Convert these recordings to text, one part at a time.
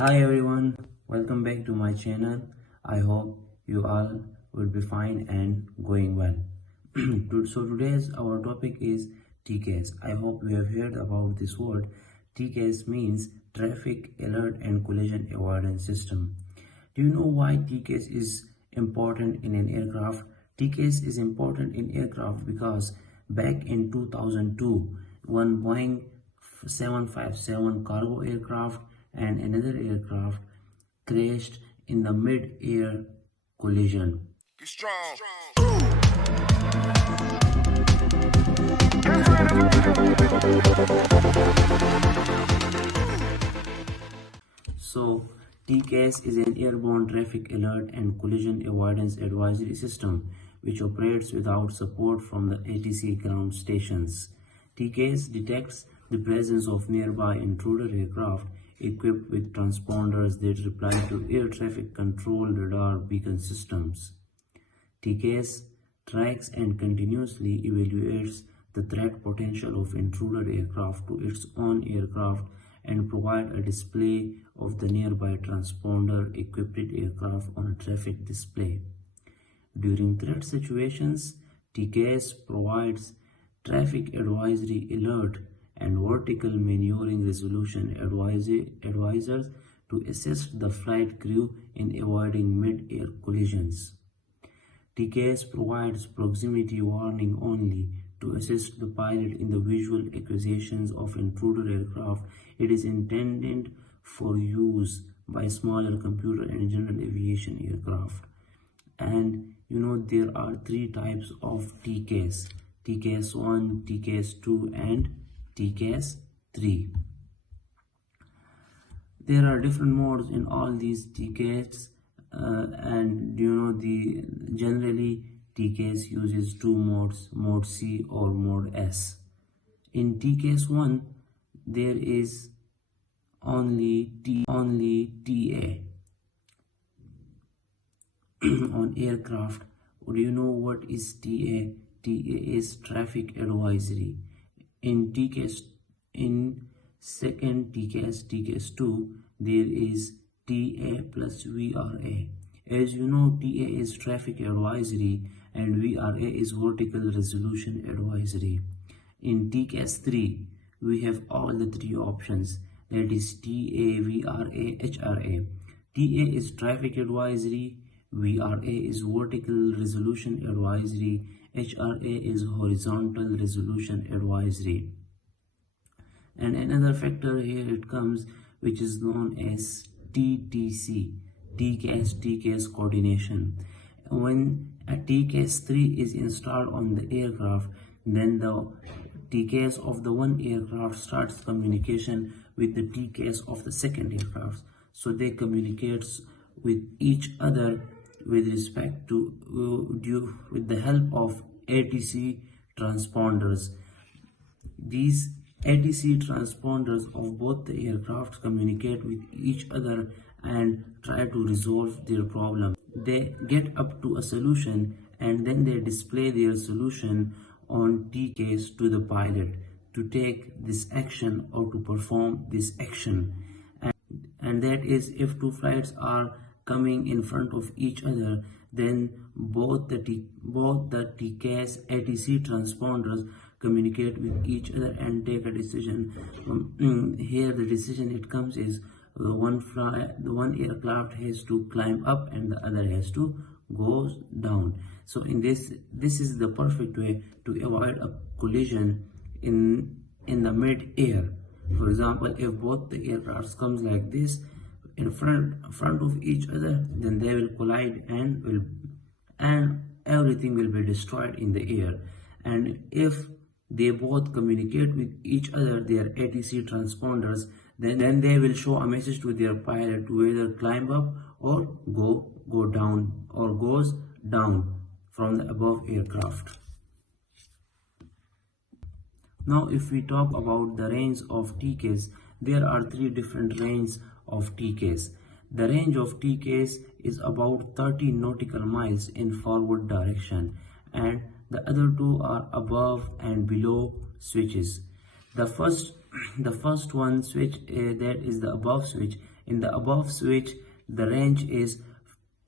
Hi everyone, welcome back to my channel. I hope you all will be fine and going well. So today's our topic is TCAS. I hope you have heard about this word. TCAS means Traffic Alert and Collision Avoidance System. Do you know why TCAS is important in an aircraft? TCAS is important in aircraft because back in 2002, one Boeing 757 cargo aircraft and another aircraft crashed in the mid-air collision. Be strong. So, TCAS is an airborne traffic alert and collision avoidance advisory system which operates without support from the ATC ground stations. TCAS detects the presence of nearby intruder aircraft equipped with transponders that reply to air traffic control radar beacon systems. TCAS tracks and continuously evaluates the threat potential of intruder aircraft to its own aircraft and provide a display of the nearby transponder equipped aircraft on a traffic display. During threat situations, TCAS provides traffic advisory alert and vertical maneuvering resolution advisors to assist the flight crew in avoiding mid-air collisions. TCAS provides proximity warning only to assist the pilot in the visual acquisitions of intruder aircraft. It is intended for use by smaller computer and general aviation aircraft. And there are three types of TCAS: TCAS I, TCAS II, and TCAS III. There are different modes in all these TCAS, and generally TCAS uses two modes, mode C or mode S. In TCAS I, there is only TA on aircraft. Do you know what is TA? TA is traffic advisory. In second TCAS II, there is TA plus VRA. As you know, TA is traffic advisory and VRA is vertical resolution advisory. In TCAS III, we have all the three options, that is TA, VRA, HRA. TA is traffic advisory, VRA is vertical resolution advisory, HRA is horizontal resolution advisory. And another factor here it comes, which is known as TTC, TCAS Coordination. When a TCAS III is installed on the aircraft, then the TCAS of the one aircraft starts communication with the TCAS of the second aircraft. So they communicate with each other with respect to with the help of ATC transponders. These ATC transponders of both the aircraft communicate with each other and try to resolve their problem. They get up to a solution and then they display their solution on TCAS to the pilot to take this action or to perform this action. And that is, if two flights are coming in front of each other, then both the TCAS ATC transponders communicate with each other and take a decision. Here the decision it comes is the one aircraft has to climb up and the other has to go down. So in this is the perfect way to avoid a collision in the mid-air. For example, if both the aircrafts comes like this in front of each other, then they will collide and everything will be destroyed in the air. And if they both communicate with each other, their ATC transponders, then they will show a message to their pilot to either climb up or go down or goes down from the above aircraft. Now if we talk about the range of TCAS, there are three different ranges of TCAS. The range of TCAS is about 30 nautical miles in forward direction, and the other two are above and below switches. The first one switch, that is the above switch, In the above switch, the range is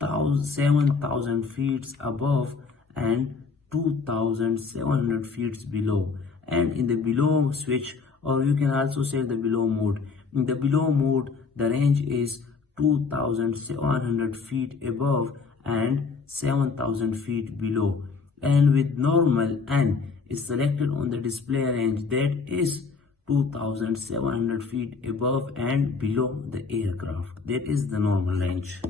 7,000 feet above and 2,700 feet below. And in the below switch, or you can also say the below mode. In the below mode, the range is 2,700 feet above and 7,000 feet below. And with normal N is selected on the display range, that is 2,700 feet above and below the aircraft. That is the normal range.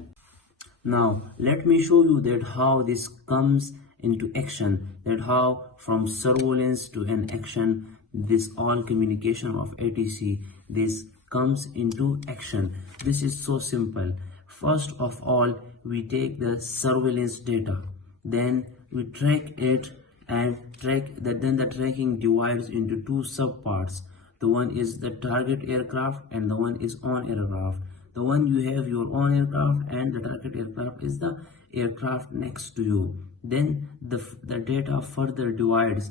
Now let me show you that how this comes into action, that how from surveillance to an action, this all communication of ATC, this comes into action. This is so simple. First of all, we take the surveillance data, then we track it and track that. Then the tracking divides into two subparts. The one is the target aircraft and the one is on aircraft. The one you have your own aircraft and the target aircraft is the aircraft next to you. Then the data further divides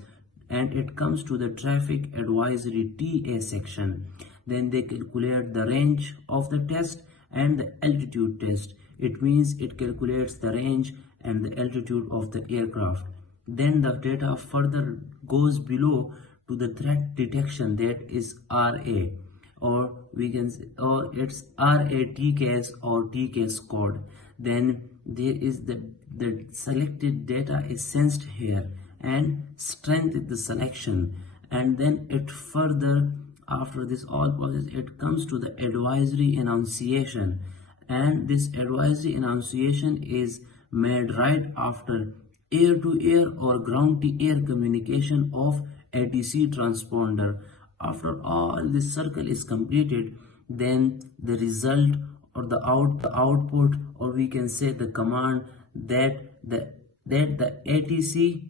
and it comes to the traffic advisory TA section. Then they calculate the range of the test and the altitude test. It means it calculates the range and the altitude of the aircraft. Then the data further goes below to the threat detection, that is RA, or we can say, or it's RA TCAS or TCAS code. Then there is the selected data is sensed here and strengthen the selection, and then it further, after this all process, it comes to the advisory enunciation, and this advisory enunciation is made right after air-to-air or ground-to-air communication of ATC transponder. After all this circle is completed, then the result or the output, or we can say the command that the ATC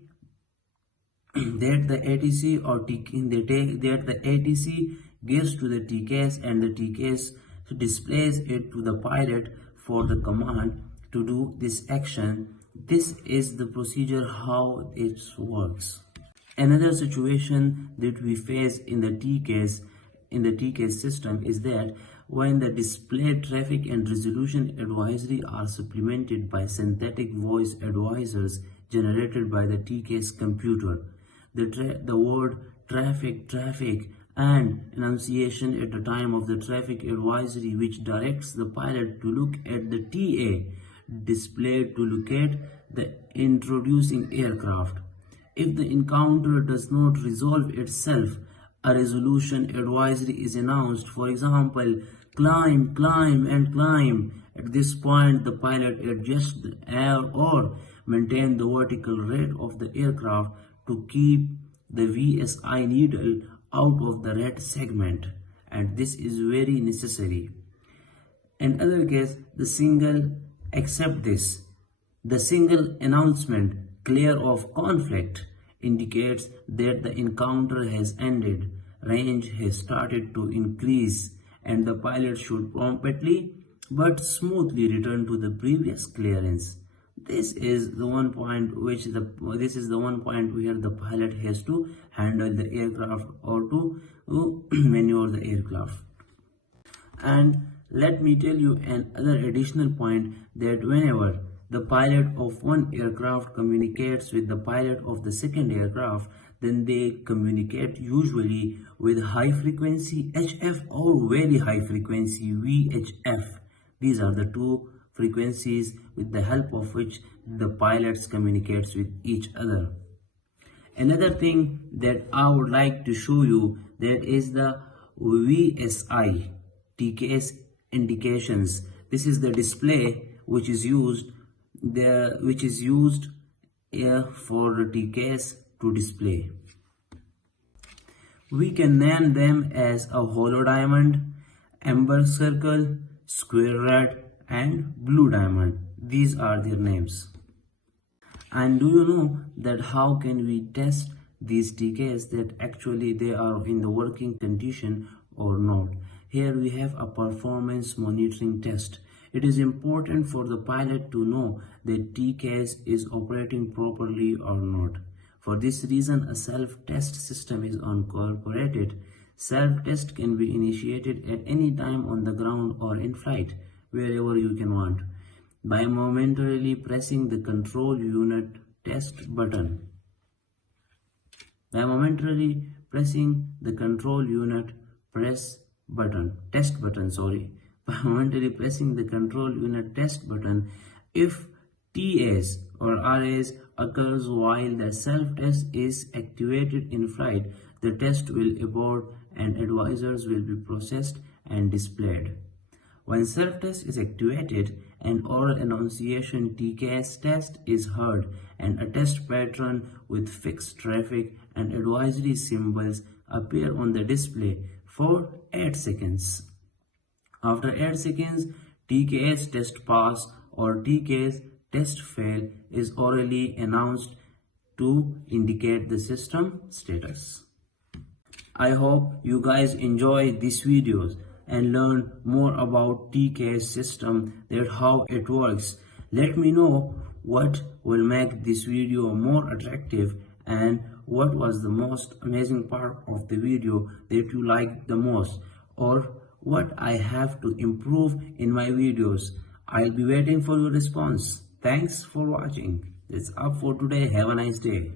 that the ATC or that the ATC gives to the TCAS, and the TCAS displays it to the pilot for the command to do this action. This is the procedure how it works. Another situation that we face in the TCAS system is that when the display traffic and resolution advisory are supplemented by synthetic voice advisors generated by the TCAS computer, the word traffic and enunciation at the time of the traffic advisory, which directs the pilot to look at the TA displayed to locate the introducing aircraft. If the encounter does not resolve itself, a resolution advisory is announced. For example, climb, and climb. At this point, the pilot adjusts the air or maintain the vertical rate of the aircraft to keep the VSI needle out of the red segment, and this is very necessary. In other case, the single announcement clear of conflict indicates that the encounter has ended, range has started to increase, and the pilot should promptly but smoothly return to the previous clearance. This is the one point where the pilot has to handle the aircraft or to maneuver the aircraft. And let me tell you another additional point, that whenever the pilot of one aircraft communicates with the pilot of the second aircraft, then they communicate usually with high frequency HF or very high frequency VHF. These are the two frequencies with the help of which the pilots communicates with each other. Another thing that I would like to show you, that is the VSI TCAS Indications. This is the display which is used for the TCAS to display. We can name them as a hollow diamond, amber circle, square red, and blue diamond. These are their names. And do you know that how can we test these TCAS that actually they are in the working condition or not? Here we have a performance monitoring test. It is important for the pilot to know that TCAS is operating properly or not. For this reason, a self-test system is incorporated. Self-test can be initiated at any time on the ground or in flight, wherever you can want, by momentarily pressing the control unit test button. By momentarily pressing the control unit test button, by momentarily pressing the control unit test button, if TAs or RAs occurs while the self-test is activated in flight, the test will abort and advisors will be processed and displayed. When self-test is activated, an oral enunciation TCAS test is heard and a test pattern with fixed traffic and advisory symbols appear on the display for 8 seconds. After 8 seconds, TCAS test pass or TCAS test fail is orally announced to indicate the system status. I hope you guys enjoy these videos and learn more about TCAS system, that how it works. Let me know what will make this video more attractive and what was the most amazing part of the video that you liked the most, or what I have to improve in my videos. I'll be waiting for your response. Thanks for watching. That's up for today. Have a nice day.